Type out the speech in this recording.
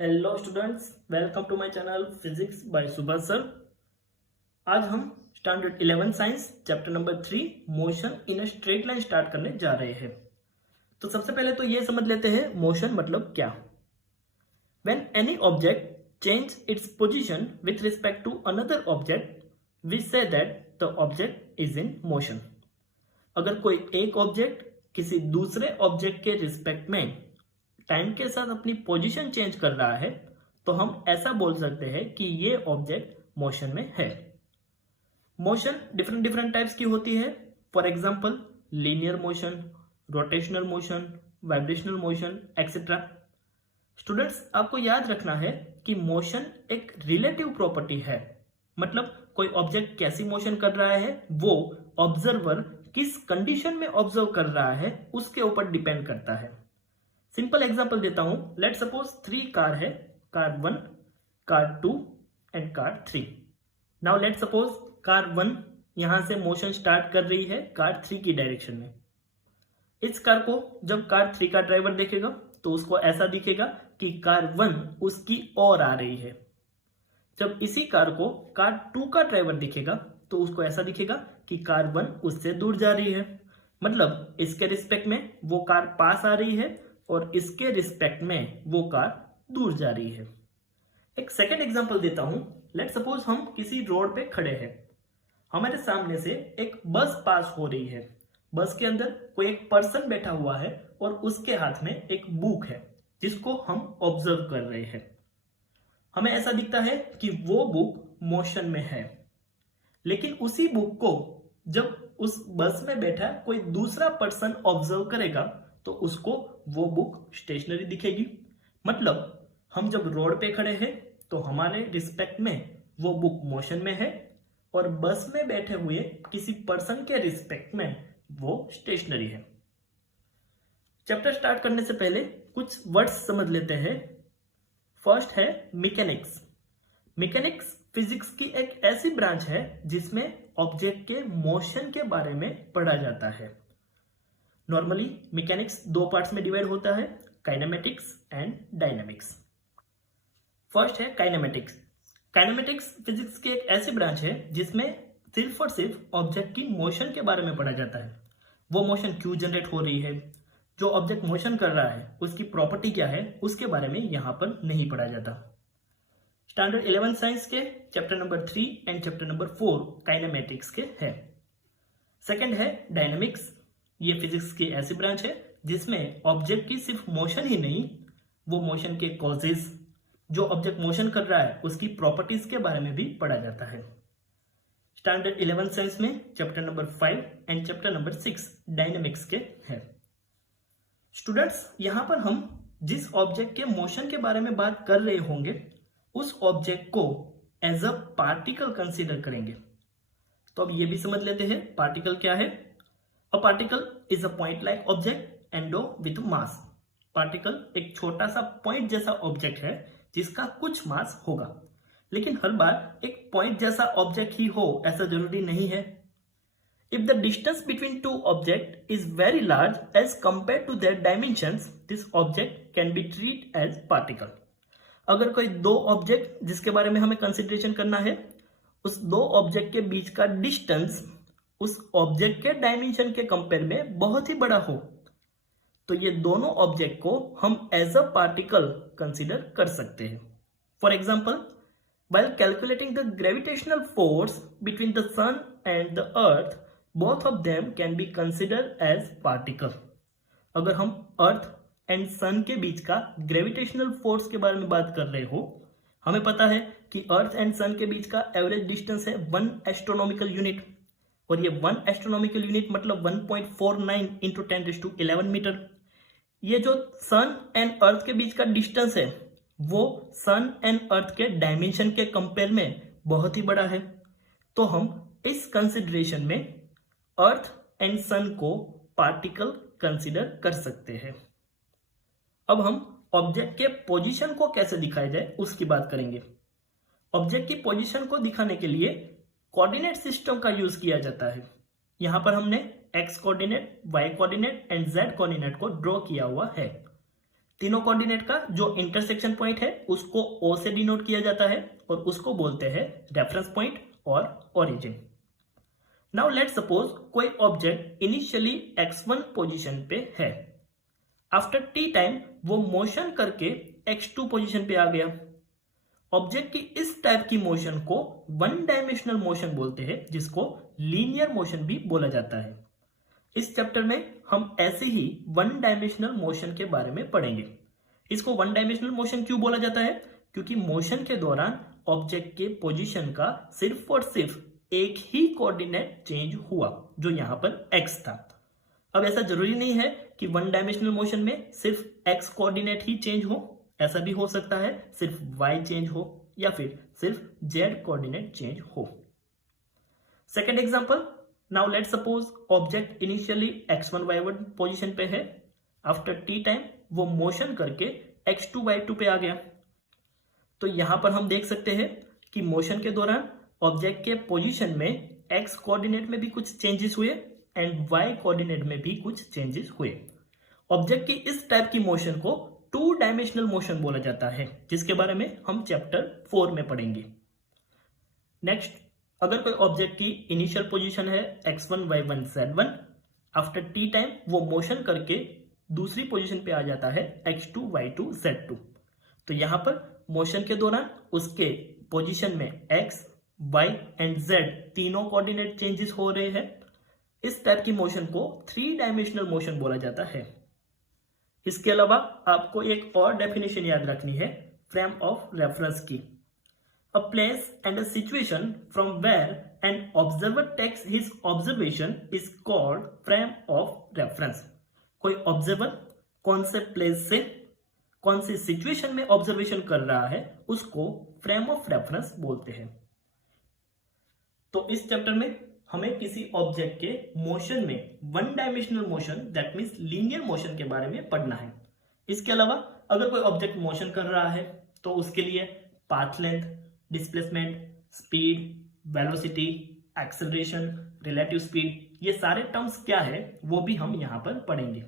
Hello students, welcome to my channel physics by Subhash sir. आज हम standard 11 science chapter number 3 motion in a straight line start करने जा रहे हैं। तो सबसे पहले तो ये समझ लेते हैं मोशन मतलब क्या। When any object change its position with respect to another object we say that the object is in motion. अगर कोई एक ऑब्जेक्ट किसी दूसरे ऑब्जेक्ट के रिस्पेक्ट में टाइम के साथ अपनी पोजीशन चेंज कर रहा है तो हम ऐसा बोल सकते हैं कि ये ऑब्जेक्ट मोशन में है। मोशन डिफरेंट डिफरेंट टाइप्स की होती है। For example linear motion, rotational motion, vibrational motion etcetera. Students, आपको याद रखना है कि मोशन एक रिलेटिव प्रॉपर्टी है। मतलब कोई ऑब्जेक्ट कैसी मोशन कर रहा है वो ऑब्जर्वर किस कंडीशन में ऑब्जर्व कर रहा है उसके ऊपर डिपेंड करता है। सिंपल एग्जांपल देता हूं। लेट सपोज 3 कार है, car 1, car 2 and car 3। Now let suppose car 1 यहां से मोशन स्टार्ट कर रही है कार 3 की डायरेक्शन में। इस कार को जब कार 3 का ड्राइवर देखेगा तो उसको ऐसा दिखेगा कि कार 1 उसकी ओर आ रही है। जब इसी कार को कार 2 का ड्राइवर दिखेगा तो उसको ऐसा दिखेगा कि कार 1 उससे दूर जा रही है। मतलब इसके रिस्पेक्ट में वो कार पास आ रही है और इसके रिस्पेक्ट में वो कार दूर जा रही है। एक सेकेंड एग्जांपल देता हूं। लेट सपोज हम किसी रोड पे खड़े हैं। हमारे सामने से एक बस पास हो रही है। बस के अंदर कोई एक पर्सन बैठा हुआ है और उसके हाथ में एक बुक है जिसको हम ऑब्जर्व कर रहे हैं। हमें ऐसा दिखता है कि वो बुक मोशन में है, लेकिन उसी बुक को जब उस बस में बैठा कोई दूसरा पर्सन ऑब्जर्व करेगा तो उसको वो बुक स्टेशनरी दिखेगी। मतलब हम जब रोड पे खड़े हैं तो हमारे रिस्पेक्ट में वो बुक मोशन में है और बस में बैठे हुए किसी पर्सन के रिस्पेक्ट में वो स्टेशनरी है। चैप्टर स्टार्ट करने से पहले कुछ वर्ड्स समझ लेते हैं। फर्स्ट है मैकेनिक्स। मैकेनिक्स फिजिक्स की एक ऐसी ब्रांच है जिसमें ऑब्जेक्ट के मोशन के बारे में पढ़ा जाता है। नॉर्मली मैकेनिक्स 2 पार्ट्स में डिवाइड होता है, काइनेमेटिक्स एंड डायनामिक्स। फर्स्ट है काइनेमेटिक्स। काइनेमेटिक्स फिजिक्स की एक ऐसी ब्रांच है जिसमें सिर्फ और सिर्फ ऑब्जेक्ट की मोशन के बारे में पढ़ा जाता है। वो मोशन क्यों जनरेट हो रही है, जो ऑब्जेक्ट मोशन कर रहा है उसकी प्रॉपर्टी क्या है, उसके बारे में यहां पर नहीं पढ़ा जाता। स्टैंडर्ड 11 साइंस के chapter number 3 and chapter number 4 kinematics के है। सेकेंड है डायनामिक्स। ये फिजिक्स की ऐसी ब्रांच है जिसमें ऑब्जेक्ट की सिर्फ मोशन ही नहीं, वो मोशन के कॉजेज, जो ऑब्जेक्ट मोशन कर रहा है उसकी प्रॉपर्टीज के बारे में भी पढ़ा जाता है। स्टैंडर्ड 11 साइंस में chapter number 5 and chapter number 6 dynamics के हैं। स्टूडेंट्स, यहां पर हम जिस ऑब्जेक्ट के मोशन के बारे में बात कर रहे होंगे उस ऑब्जेक्ट को एज अ पार्टिकल कंसीडर करेंगे। तो अब ये भी समझ लेते हैं पार्टिकल क्या है। A particle is a point-like object endowed with mass. Particle एक छोटा सा पॉइंट जैसा ऑब्जेक्ट है जिसका कुछ मास होगा, लेकिन हर बार एक पॉइंट जैसा ऑब्जेक्ट ही हो ऐसा जरूरी नहीं है। If the distance between two objects is very large as compared to their dimensions, this object can be treated as particle. अगर कोई दो ऑब्जेक्ट जिसके बारे में हमें कंसिडरेशन करना है, उस दो ऑब्जेक्ट के बीच का डिस्टेंस उस ऑब्जेक्ट के डायमेंशन के कंपेयर में बहुत ही बड़ा हो तो ये दोनों ऑब्जेक्ट को हम एज अ पार्टिकल कंसीडर कर सकते हैं। For example, while calculating the gravitational force between the sun and the earth, both of them can be considered as particle. अगर हम अर्थ एंड सन के बीच का ग्रेविटेशनल फोर्स के बारे में बात कर रहे हो, हमें पता है कि अर्थ एंड सन के बीच का एवरेज डिस्टेंस है 1 एस्ट्रोनॉमिकल यूनिट, और ये 1 एस्ट्रोनॉमिकल यूनिट मतलब 1.49 इंटू 10⁻11 मीटर। ये जो सन एंड अर्थ के बीच का डिस्टेंस है वो सन एंड अर्थ के डायमेंशन के कंपेयर में बहुत ही बड़ा है। तो हम इस कंसिडरेशन में अर्थ एंड सन को पार्टिकल कंसिडर कर सकते हैं। अब हम ऑब्जेक्ट के पोजीशन को कैसे दिखाया जाए उसकी बात करेंगे। ऑब्जेक्ट की पोजीशन को दिखाने के लिए कोऑर्डिनेट सिस्टम का यूज किया जाता है। यहां पर हमने X coordinate, Y coordinate and Z coordinate को ड्रॉ किया हुआ है। तीनों कोऑर्डिनेट का जो इंटरसेक्शन पॉइंट है उसको O से डिनोट किया जाता है और उसको बोलते हैं रेफरेंस पॉइंट और ओरिजिन। नाउ लेट्स सपोज कोई ऑब्जेक्ट इनिशियली x1 पोजीशन पे है, आफ्टर t टाइम वो मोशन करके x2 पोजीशन पे आ गया। ऑब्जेक्ट की इस टाइप की मोशन को वन डायमेंशनल मोशन बोलते हैं, जिसको लीनियर मोशन भी बोला जाता है। इस चैप्टर में हम ऐसे ही वन डायमेंशनल मोशन के बारे में पढ़ेंगे। इसको वन डायमेंशनल मोशन क्यों बोला जाता है? क्योंकि मोशन के दौरान ऑब्जेक्ट के पोजीशन का सिर्फ और सिर्फ एक ही कोऑर्डिनेट चेंज हुआ, जो यहां पर x था। अब ऐसा जरूरी नहीं है कि वन डायमेंशनल मोशन में सिर्फ x कोऑर्डिनेट ही चेंज हो, ऐसा भी हो सकता है सिर्फ y चेंज हो या फिर सिर्फ z कोऑर्डिनेट चेंज हो। Second example, now let's suppose object initially x1 y1 position पे है, आफ्टर t टाइम वो मोशन करके x2 y2 पे आ गया। तो यहां पर हम देख सकते हैं कि मोशन के दौरान ऑब्जेक्ट के पोजीशन में x कोऑर्डिनेट में भी कुछ चेंजेस हुए एंड y कोऑर्डिनेट में भी कुछ चेंजेस हुए। ऑब्जेक्ट की इस टाइप की मोशन को टू डायमेंशनल मोशन बोला जाता है, जिसके बारे में हम चैप्टर 4 में पढ़ेंगे। नेक्स्ट, अगर कोई ऑब्जेक्ट की इनिशियल पोजीशन है x1 y1 z1, after t time वो मोशन करके दूसरी पोजीशन पे आ जाता है x2 y2 z2। तो यहां पर मोशन के दौरान उसके पोजीशन में x y एंड z तीनों कोऑर्डिनेट चेंजेस हो रहे हैं। इस टाइप की मोशन को थ्री डायमेंशनल मोशन बोला जाता है। इसके अलावा आपको एक और डेफिनेशन याद रखनी है फ्रेम ऑफ रेफरेंस की। A place and a situation from where an observer takes his observation is called frame of reference. कोई ऑब्जर्वर कौन से प्लेस से कौन सी सिचुएशन में ऑब्जर्वेशन कर रहा है उसको फ्रेम ऑफ रेफरेंस बोलते हैं। तो इस चैप्टर में हमें किसी ऑब्जेक्ट के मोशन में one dimensional motion that means linear motion के बारे में पढ़ना है। इसके अलावा अगर कोई ऑब्जेक्ट मोशन कर रहा है तो उसके लिए path length, displacement, speed, velocity, acceleration, relative speed, ये सारे टर्म्स क्या है वो भी हम यहाँ पर पढ़ेंगे।